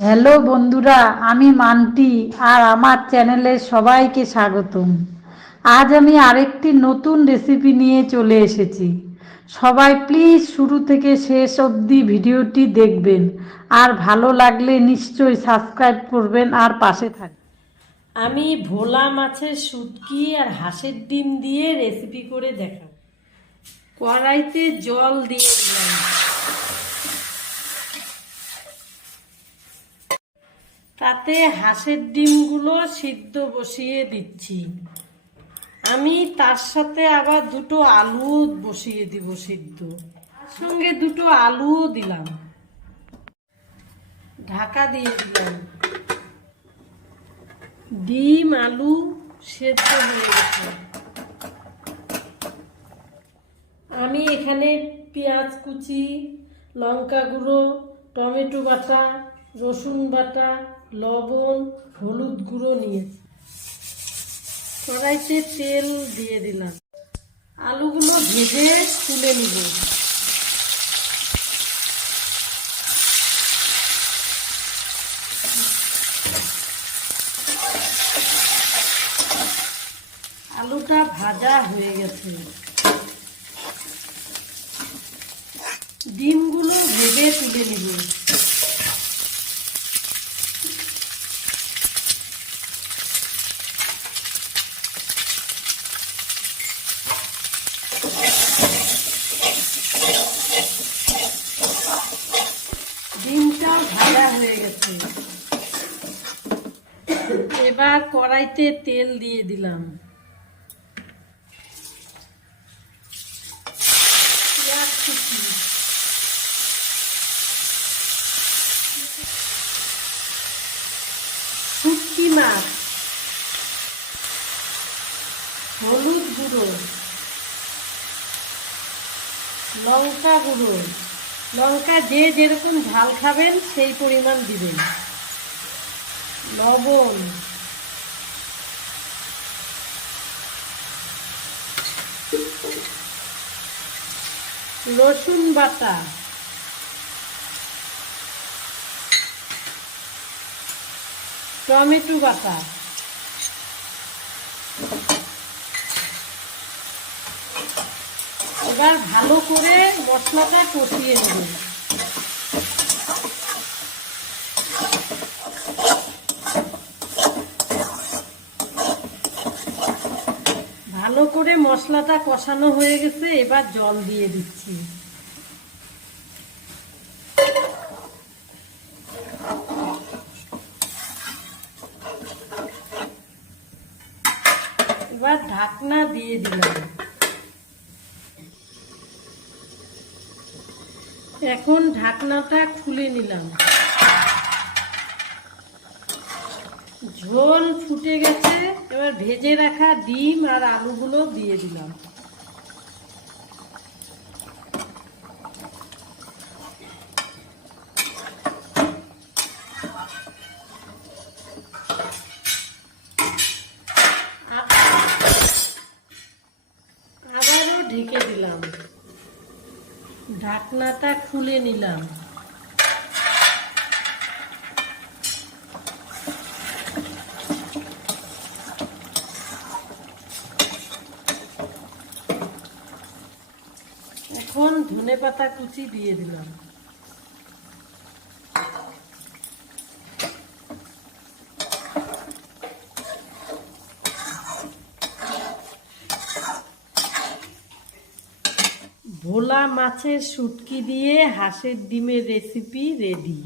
Hello বন্ধুরা, আমি মান্টি আর আমার চ্যানেলে সবাইকে স্বাগতম। আজ আমি আরেকটি নতুন রেসিপি নিয়ে চলে এসেছি। সবাই প্লিজ শুরু থেকে শেষ অবধি ভিডিওটি দেখবেন আর ভালো লাগলে নিশ্চয়ই সাবস্ক্রাইব করবেন আর পাশে থাকবেন। আমি ভোলা মাছের শুটকি আর হাঁসের ডিম দিয়ে রেসিপি করে দেখাবো। কড়াইতে জল দিয়ে দিলাম, তাতে হাঁসের ডিমগুলো সিদ্ধ বসিয়ে দিচ্ছি। আমি তার সাথে আবার দুটো আলু বসিয়ে দিব সিদ্ধ, তার সঙ্গে দুটো আলুও দিলাম, ঢাকা দিয়ে দিলাম। ডিম আলু সেদ্ধ হয়ে গেছে। আমি এখানে পেঁয়াজ কুচি, লঙ্কা গুঁড়ো, টমেটো বাটা, রসুন বাটা, লবণ, হলুদ গুঁড়ো নিয়েছি। কড়াইতে তেল দিয়ে দিলাম, আলুগুলো ভেজে তুলে নিব। আলুটা ভাজা হয়ে গেছে, ডিমগুলো ভেজে তুলে নিব। ডিমটা ভাজা হয়ে গেছে, এবার কড়াইতে তেল দিয়ে দিলাম, পেঁয়াজ কুচি, শুটকি মাছ, হলুদ গুঁড়ো, লঙ্কা গুঁড়ো, লঙ্কা যে যেরকম ঝাল খাবেন সেই পরিমাণ দিবেন, লবণ, রসুন বাটা, টমেটো বাটা। এবার ভালো করে মশলাটা কষিয়ে নেব। ভালো করে মশলাটা কষানো হয়ে গেছে, এবার জল দিয়ে দিচ্ছি। এবার ঢাকনা দিয়ে দিলাম। এখন ঢাকনাটা খুলে নিলাম। ঝোল ফুটে গেছে, এবার ভেজে রাখা ডিম আর আলুগুলো দিয়ে দিলাম। আবারও ঢেকে দিলাম, ঢাকনাটা খুলে নিলাম। এখন ধনেপাতা কুচি দিয়ে দিলাম। ভোলা মাছের শুটকি দিয়ে হাঁসের ডিমের রেসিপি রেডি।